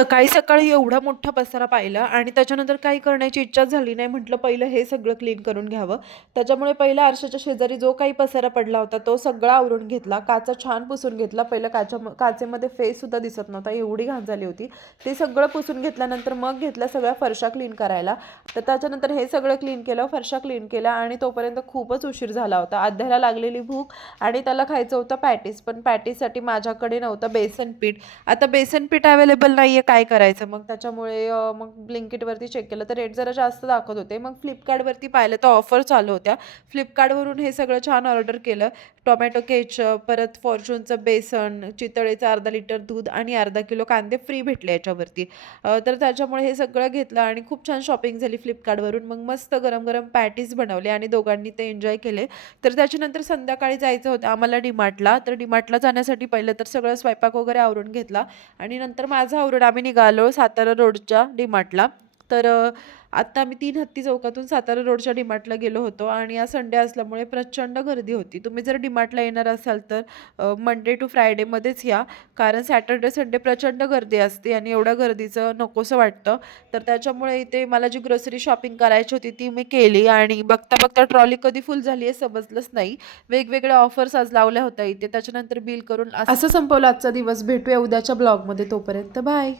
सकाळी सकाळी एवढा मोठा पसारा पाहिला आणि त्याच्यानंतर काही करण्याची इच्छाच झाली नाही. म्हटलं पहिलं हे सगळं क्लीन करून घ्यावं. त्याच्यामुळे पहिला आरशाच्या शेजारी जो काही पसारा पडला होता तो सगळा आवरून घेतला. काचा छान पुसून घेतला. पहिलं काचेमध्ये फेससुद्धा दिसत नव्हता, एवढी घाण झाली होती. ते सगळं पुसून घेतल्यानंतर मग घेतल्या सगळ्या फरशा क्लीन करायला. तर त्याच्यानंतर हे सगळं क्लीन केलं, फरशा क्लीन केल्या आणि तोपर्यंत खूपच उशीर झाला होता. आध्याला लागलेली भूक आणि त्याला खायचं होतं पॅटीस, पण पॅटीससाठी माझ्याकडे नव्हतं बेसन पीठ. आता बेसन पीठ अवेलेबल नाही आहे, काय करायचं मग? त्याच्यामुळे मग ब्लिंकिटवरती चेक केलं तर रेट जरा जास्त दाखवत होते. मग फ्लिपकार्टवरती पाहिलं तर ऑफर चालू होत्या. फ्लिपकार्टवरून हे सगळं छान ऑर्डर केलं. टोमॅटो केचप, परत फॉर्च्यूनचं बेसन, चितळेचं अर्धा लिटर दूध आणि अर्धा किलो कांदे फ्री भेटले याच्यावरती. तर त्याच्यामुळे हे सगळं घेतलं आणि खूप छान शॉपिंग झाली फ्लिपकार्टवरून. मग मस्त गरम गरम पॅटीस बनवले आणि दोघांनी ते एन्जॉय केले. तर त्याच्यानंतर संध्याकाळी जायचं होतं आम्हाला डीमार्टला. तर डीमार्टला जाण्यासाठी पहिलं तर सगळं स्वयंपाक वगैरे आवरून घेतला आणि नंतर माझं आवरून आम्ही निघालो सातारा रोडच्या डीमार्टला. तर आत्ता आम्ही 3 हत्ती चौकातून सातारा रोडच्या डीमार्टला गेलो होतो आणि आज संडे असल्यामुळे प्रचंड गर्दी होती. तुम्ही जर डीमार्टला येणार असाल तर मंडे टू फ्रायडेमध्येच या, कारण सॅटर्डे संडे प्रचंड गर्दी असते आणि एवढ्या गर्दीचं नकोसं वाटतं. तर त्याच्यामुळे इथे मला जी ग्रोसरी शॉपिंग करायची होती ती मी केली आणि बघता बघता ट्रॉली कधी फुल झाली आहे समजलंच नाही. वेगवेगळ्या ऑफर्स आज लावल्या होत्या इथे. त्याच्यानंतर बिल करून असं संपवलं आजचा दिवस. भेटूया उद्याच्या ब्लॉगमध्ये. तोपर्यंत बाय.